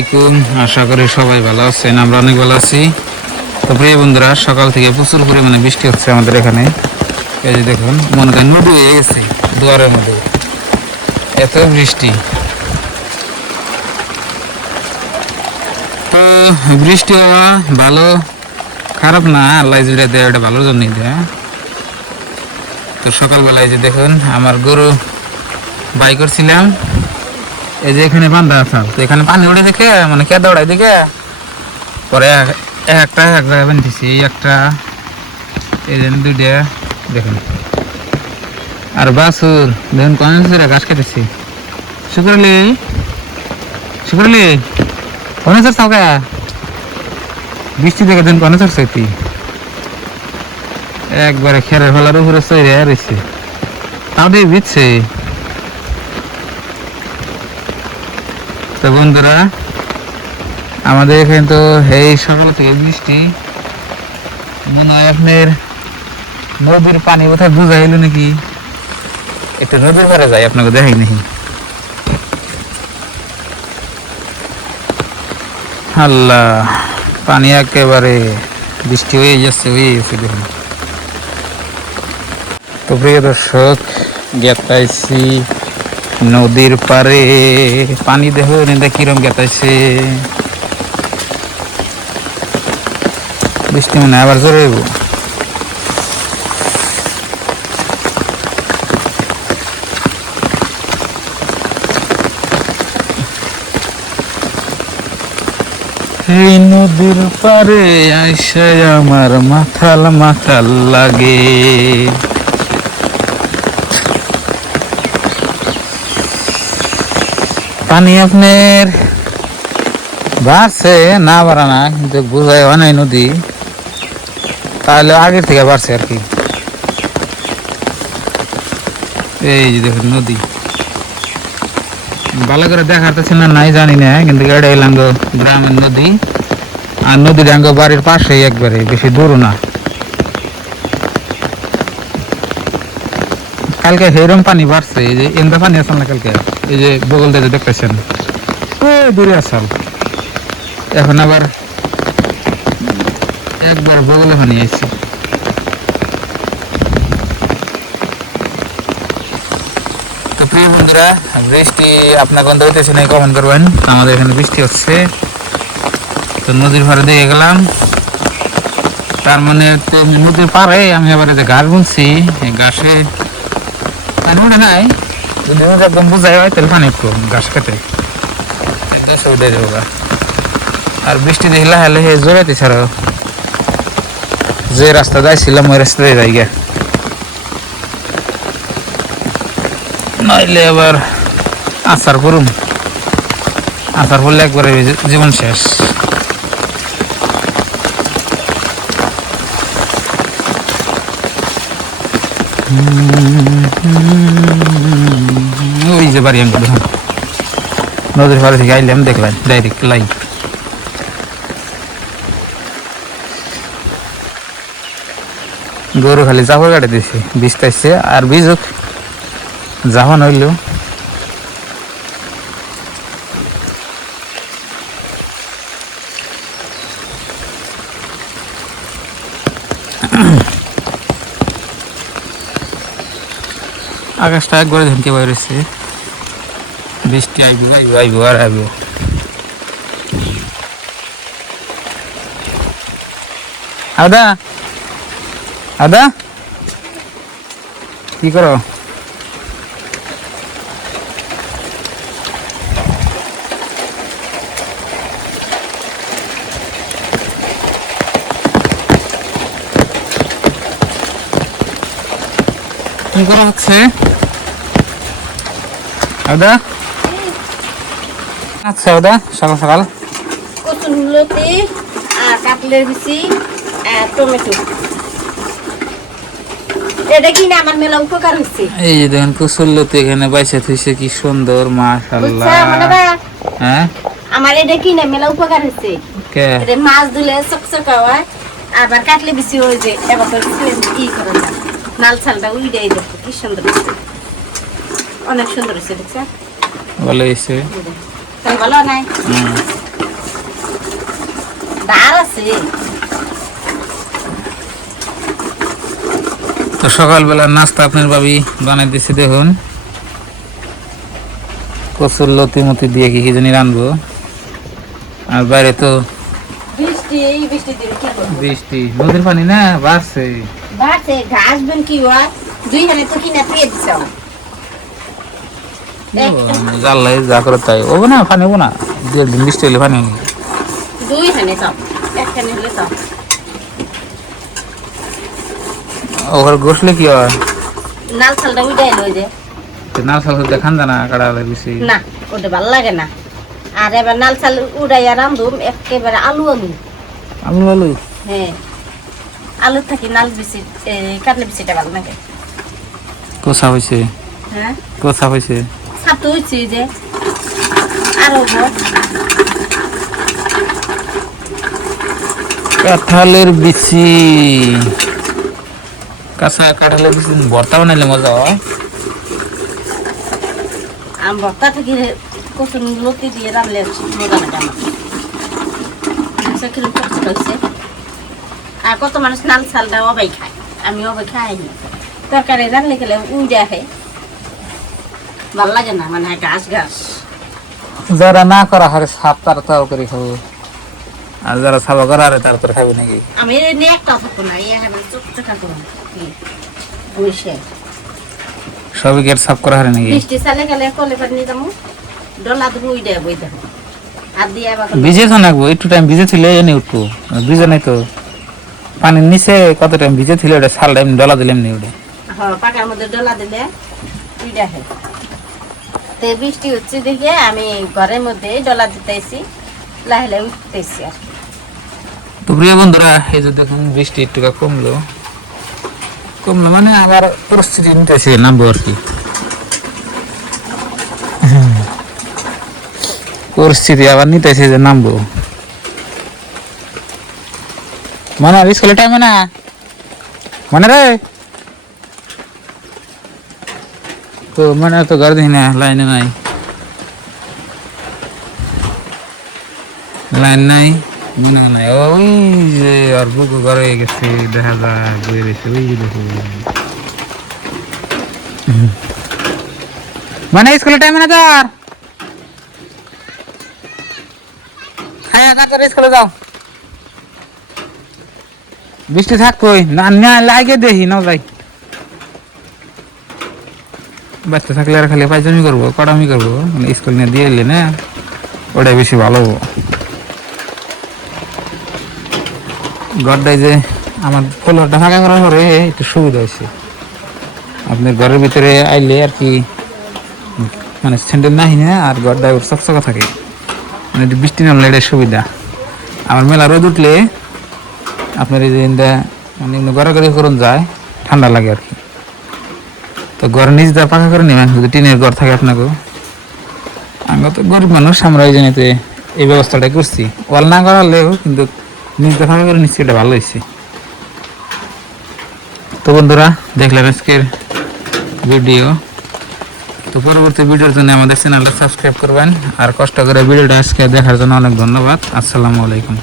আলাইকুম, আশা করি সবাই ভালো আছেন। আমরা অনেক ভালো আছি। তো প্রিয় বন্ধুরা, সকাল থেকে প্রচুর পরিমাণে বৃষ্টি হচ্ছে আমাদের এখানে। এই যে দেখুন, মনে করেন নদী হয়ে গেছে দুয়ারের মধ্যে, এত বৃষ্টি। তো বৃষ্টি হওয়া ভালো খারাপ না, আল্লাহ যেটা দেয় ওটা ভালোর জন্যই দেয়। তো সকালবেলায় যে দেখুন, আমার গরু বাই করছিলাম, এই যে এখানে বান্ধা আছে, তো এখানে পানি উঠে দেখে মানে কে দৌড়াই দেখে পরে একটা এক জায়গায় বাঁধতেছি, এই একটা, এই যে দুইটা দেখুন। আর বাসুর দেখুন কোন ঘাস কেটেছি। শুক্রলি শুক্রলি কোনে চড়ছাও কে? বৃষ্টি দেখে দেখুন কোনে চড়ছে তুই, একবারে খেরের ফেলার উপরে চড়ে রয়েছে, তাও দিয়ে দিচ্ছে। তো বন্ধুরা, আমাদের এখানে তো এই সকাল থেকে বৃষ্টি, মনে হয় আপনার নদীর পানি কোথায় বুঝাইল নাকি, একটু নদীর পারে যাই, আপনাকে দেখাই নাকি। আল্লাহ, পানি একেবারে বৃষ্টি হয়ে যাচ্ছে, হয়ে গেছে দেখুন। তো প্রিয় দর্শক, গেতাইছি নদীর পারে, পানি দেখুন এটা কিরম গেতাইছে। বৃষ্টি মনে আবার জোরে হইব। এই নদীর পারে আইসা আমার মাথাল মাথাল লাগে। পানি আপনার বাড়ছে না, বাড়া না, কিন্তু বোঝাই হয় নাই নদী, তাহলে আগের থেকে বাড়ছে আর কি। এই যে দেখুন নদী, ভালো করে দেখাতেছে না নাই জানি না, কিন্তু এটা এলাম গ্রামের নদী, আর নদী ডাঙ্গ বাড়ির পাশেই, একবারে বেশি দূর না। কালকে সেরকম পানি বাড়ছে, এই যে এমদা পানি আসল না কালকে, এই যে বগল দিয়ে দেখতেছেন দূরে আসাল, এখন আবার একবার বগলে পানি আইছে। তো প্রিয় বন্ধুরা, বৃষ্টি আপনার গন্ধ হইতেছে না কমেন্ট করবেন। আমাদের এখানে বৃষ্টি হচ্ছে, তো নদীর পাড়ে দিয়ে গেলাম, তার মানে নদীর পাড়ে আমি আবার যে ঘাস বুনছি, এই ঘাসে পানি উঠে নাই, যদি একদম বোঝাই হয় তাহলে পানি একটু ঘাস কেটে উঠে যাবো। আর বৃষ্টি দেখলে হেলে হে জোরাতে ছাড়াও, যে রাস্তা যাইছিলাম ওই রাস্তায় যাই গে, নইলে আবার আচার করুম, আচার করলে একবারে জীবন শেষ। ওই যে বাড়ি আমি দেখুন, নদীর পাড়ে থেকে আইলাম, দেখলাম ডাইরেক্ট লাইভ। গরু খালি জাফর কাটে দিছে, বীজতাইছে, আর বীজক জাফান হইল। আকাশটা একবারে ঝুঁকে বেরোচ্ছে, বৃষ্টি আইব আইব আইব আর আইব। আদা আদা কি করো? কি করা হচ্ছে আদা? আচ্ছা আদা, সকাল সকাল কচুরলতি আর কাটলের বিচি আর টমেটো, এটা কি না আমার মেলা উপকার হচ্ছে। এই যে দেখেন কচুরলতি এখানে বাইসা থইছে, কি সুন্দর, মাশাআল্লাহ। হ্যাঁ, আমার এটা কি না মেলা উপকার হচ্ছে। কে এটা মাছ দিলে চকচকা হয়, আবার কাটলে বিচি হয়ে যায়, এবার ই করে না, নাল ছালটা উইডাই দেখো কি সুন্দর হচ্ছে, অনেক সুন্দর হচ্ছে, দেখছো? ভালো হয়েছে। তাই ভালো নাই? ধার আছে। তো সকালবেলা নাস্তা আপনার ভাবি বানাই দিচ্ছি দেখুন, কচুর লতি মতি দিয়ে কি কি জানি রানবো। আর বাইরে তো বৃষ্টি, এই বৃষ্টি দিন কি করবো? বৃষ্টি, নদীর পানি না বাড়ছে। বাড়ছে, ঘাস বেন কি হয়, 2 হানে তো কিনা পেয়ে দিছে। জানলাই যা করে তাই হবো না, পানি হবো না, 1.5 দিন বৃষ্টি হলে পানি হবো। 2 হানে চাও, 1 হানে হলে চাও। ওখানে গোসলে কি হয়? নাল ছালটা উঠাই লই যে। নাল সাল দেখান জানা কাড়ালে বেশি না, ওটা ভালো লাগে না। আর এবার নাল ছাল উড়াইয়া রান্ধুম একেবারে আলু আলু। আলু আলু? হ্যাঁ, আলু থাকি নাল বেশি, কাটলে বেশিটা ভালো লাগে। কোসা হয়েছে? হ্যাঁ, কোসা হয়েছে? ছাতু হয়েছে যে আরো কাঁঠালের বিচি, কাঁচা কাঁঠালের বিচি ভর্তা বানাইলে মজা হয়। ভর্তা থেকে কচুর লতি দিয়ে রান্নলে মজা লাগে আমার। সেখানে কচু হয়েছে। আর কত মানুষ নাল ছালটা অবাই খায়, আমি অবাই খাইনি। তরকারি রান্নলে গেলে উড়ে আহে, ভাল লাগে না, মানে ঘাস ঘাস। যারা না করা হারে সাপ তারা তাও করে খাবো, আর যারা সাবা করা হারে তারা তোর খাবে নাকি? আমি নিয়ে একটা থাকবো না, ইয়ে হবে চোখা করুন বসে। সবই গেট সাফ করা হারে নাকি? বৃষ্টি চালে গেলে কলে পানি নিয়ে যাবো, ডলা দেবো উই দেয় বই দেবো আর দিয়ে আবার ভিজে তো নাকবো, একটু টাইম ভিজে ছিল এনে উঠবো, ভিজে নাই তো পানির নিচে কত টাইম ভিজে ছিল ওটা সাল টাইম ডলা দিলাম নি ওটা। হ্যাঁ, পাকার মধ্যে ডলা দিলে উই দেখে। তো বৃষ্টি হচ্ছে দেখে আমি ঘরের মধ্যে ডলা দিতেছি, লাহে লাহে উঠতেছি আর। তো প্রিয় বন্ধুরা, এই যে দেখুন বৃষ্টি একটু কমলো, কমলো মানে আবার পরিস্থিতি নিতেছে নামবো আর কি। পরিস্থিতি আবার নিতেছে যে নামবো, মানে স্কুলের টাইমে না মানে রে তো মানে তো গাড়ি দেখি না, লাইনে নাই, লাইন নাই, মনে নাই। ওই যে আর বুকু ঘরে গেছে দেখা যায় বয়ে রয়েছে, ওই যে দেখো মানে স্কুলের টাইমে না তার খায়া না করে স্কুলে যাও, বৃষ্টি থাকবই না, না লাগে দেখি না যাই। বাচ্চা থাকলে আর খালি পাইজামি করবো, কড়ামি করবো, মানে স্কুল নিয়ে দিয়ে এলে না ওটাই বেশি ভালো হবো। ঘরটাই যে আমার ফ্লোরটা ফাঁকা করার পরে একটু সুবিধা হয়েছে, আপনার ঘরের ভিতরে আইলে আর কি মানে স্যান্ডেল নাহি না, আর ঘরটা চকচকা থাকে, মানে বৃষ্টি নামলে এটাই সুবিধা। আমার মেলা রোদ উঠলে আপনার এই যে মানে গড়াগড়ি করুন যায়, ঠান্ডা লাগে আর কি। তো ঘরের নিচ দিয়ে পাখা করে নেবেন, যদি টিনের ঘর থাকে আপনাকে। আমরা তো গরিব মানুষ, আমরা এই জন্য এই ব্যবস্থাটা করছি, ওয়াল না করালেও কিন্তু নিচ দিয়ে পাখা করে নিচ্ছি, এটা ভালো হয়েছে। তো বন্ধুরা, দেখলেন আজকের ভিডিও। তো পরবর্তী ভিডিওর জন্য আমাদের চ্যানেলটা সাবস্ক্রাইব করবেন, আর কষ্ট করে ভিডিওটা আজকে দেখার জন্য অনেক ধন্যবাদ। আসসালামু আলাইকুম।